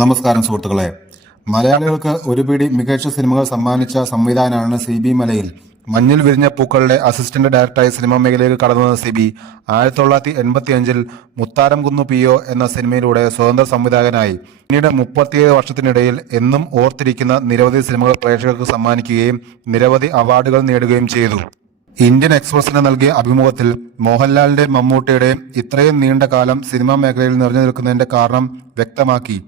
നമസ്കാരം സുഹൃത്തുക്കളെ. മലയാളികൾക്ക് ഒരു പിടി മികച്ച സിനിമകൾ സമ്മാനിച്ച സംവിധായകനാണ് സിബി മലയിൽ. മഞ്ഞിൽ വിരിഞ്ഞ പൂക്കളുടെ അസിസ്റ്റന്റ് ഡയറക്ടറായി സിനിമാ മേഖലയിലേക്ക് കടന്നുവന്ന സിബി 1985 മുത്താരം കുന്നു പിയോ എന്ന സിനിമയിലൂടെ സ്വതന്ത്ര സംവിധായകനായി. പിന്നീട് 37 വർഷത്തിനിടയിൽ എന്നും ഓർത്തിരിക്കുന്ന നിരവധി സിനിമകൾ പ്രേക്ഷകർക്ക് സമ്മാനിക്കുകയും നിരവധി അവാർഡുകൾ നേടുകയും ചെയ്തു. ഇന്ത്യൻ എക്സ്പ്രസിന് നൽകിയ അഭിമുഖത്തിൽ മോഹൻലാലിന്റെ മമ്മൂട്ടിയുടെയും ഇത്രയും നീണ്ട കാലം സിനിമാ മേഖലയിൽ നിറഞ്ഞു നിൽക്കുന്നതിന്റെ കാരണം വ്യക്തമാക്കി.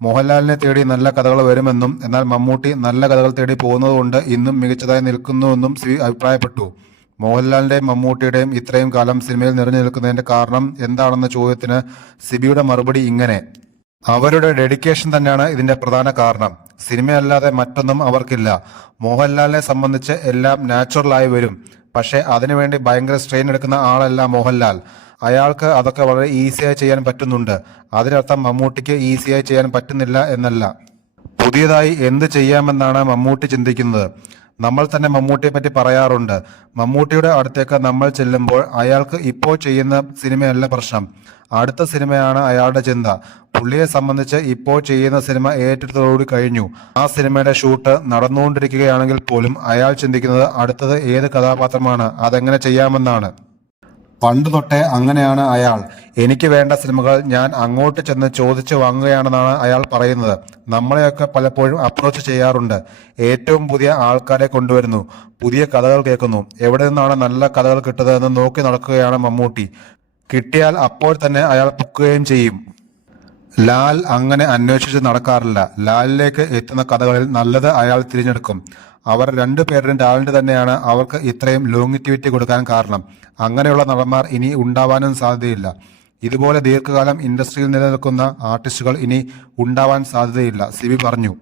മോഹൻലാലിനെ തേടി നല്ല കഥകൾ വരുമെന്നും എന്നാൽ മമ്മൂട്ടി നല്ല കഥകൾ തേടി പോകുന്നതുകൊണ്ട് ഇന്നും മികച്ചതായി നിൽക്കുന്നുവെന്നും സിബി അഭിപ്രായപ്പെട്ടു. മോഹൻലാലിന്റെയും മമ്മൂട്ടിയുടെയും ഇത്രയും കാലം സിനിമയിൽ നിറഞ്ഞു നിൽക്കുന്നതിന്റെ കാരണം എന്താണെന്ന ചോദ്യത്തിന് സിബിയുടെ മറുപടി ഇങ്ങനെ: അവരുടെ ഡെഡിക്കേഷൻ തന്നെയാണ് ഇതിന്റെ പ്രധാന കാരണം. സിനിമയല്ലാതെ മറ്റൊന്നും അവർക്കില്ല. മോഹൻലാലിനെ സംബന്ധിച്ച് എല്ലാം നാച്ചുറലായി വരും. പക്ഷെ അതിനുവേണ്ടി ഭയങ്കര സ്ട്രെയിൻ എടുക്കുന്ന ആളല്ല മോഹൻലാൽ. അയാൾക്ക് അതൊക്കെ വളരെ ഈസിയായി ചെയ്യാൻ പറ്റുന്നുണ്ട്. അതിനർത്ഥം മമ്മൂട്ടിക്ക് ഈസിയായി ചെയ്യാൻ പറ്റുന്നില്ല എന്നല്ല. പുതിയതായി എന്ത് ചെയ്യാമെന്നാണ് മമ്മൂട്ടി ചിന്തിക്കുന്നത്. നമ്മൾ തന്നെ മമ്മൂട്ടിയെ പറ്റി പറയാറുണ്ട്. മമ്മൂട്ടിയുടെ അടുത്തേക്ക് നമ്മൾ ചെല്ലുമ്പോൾ അയാൾക്ക് ഇപ്പോൾ ചെയ്യുന്ന സിനിമയല്ല പ്രശ്നം, അടുത്ത സിനിമയാണ് അയാളുടെ ചിന്ത. പുള്ളിയെ സംബന്ധിച്ച് ഇപ്പോൾ ചെയ്യുന്ന സിനിമ ഏറ്റെടുത്തോടുകൂടി കഴിഞ്ഞു. ആ സിനിമയുടെ ഷൂട്ട് നടന്നുകൊണ്ടിരിക്കുകയാണെങ്കിൽ പോലും അയാൾ ചിന്തിക്കുന്നത് അടുത്തത് ഏത് കഥാപാത്രമാണ്, അതെങ്ങനെ ചെയ്യാമെന്നാണ്. പണ്ട് തൊട്ടേ അങ്ങനെയാണ് അയാൾ. എനിക്ക് വേണ്ട സിനിമകൾ ഞാൻ അങ്ങോട്ട് ചെന്ന് ചോദിച്ചു വാങ്ങുകയാണെന്നാണ് അയാൾ പറയുന്നത്. നമ്മളെയൊക്കെ പലപ്പോഴും അപ്രോച്ച് ചെയ്യാറുണ്ട്. ഏറ്റവും പുതിയ ആൾക്കാരെ കൊണ്ടുവരുന്നു, പുതിയ കഥകൾ കേൾക്കുന്നു. എവിടെ നിന്നാണ് നല്ല കഥകൾ കിട്ടുന്നതെന്ന് നോക്കി നടക്കുകയാണ് മമ്മൂട്ടി. കിട്ടിയാൽ അപ്പോൾ തന്നെ അയാൾ പൊക്കുകയും ചെയ്യും. ലാൽ അങ്ങനെ അന്വേഷിച്ച് നടക്കാറില്ല. ലാലിലേക്ക് എത്തുന്ന കഥകളിൽ നല്ലത് അയാൾ തിരഞ്ഞെടുക്കും. അവർ രണ്ടുപേരുടെയും ടാലന്റ് തന്നെയാണ് അവർക്ക് ഇത്രയും ലോങ്ങിറ്റിവിറ്റി കൊടുക്കാൻ കാരണം. അങ്ങനെയുള്ള നടന്മാർ ഇനി ഉണ്ടാവാനും സാധ്യതയില്ല. ഇതുപോലെ ദീർഘകാലം ഇൻഡസ്ട്രിയിൽ നിലനിൽക്കുന്ന ആർട്ടിസ്റ്റുകൾ ഇനി ഉണ്ടാവാൻ സാധ്യതയില്ല, സിബി പറഞ്ഞു.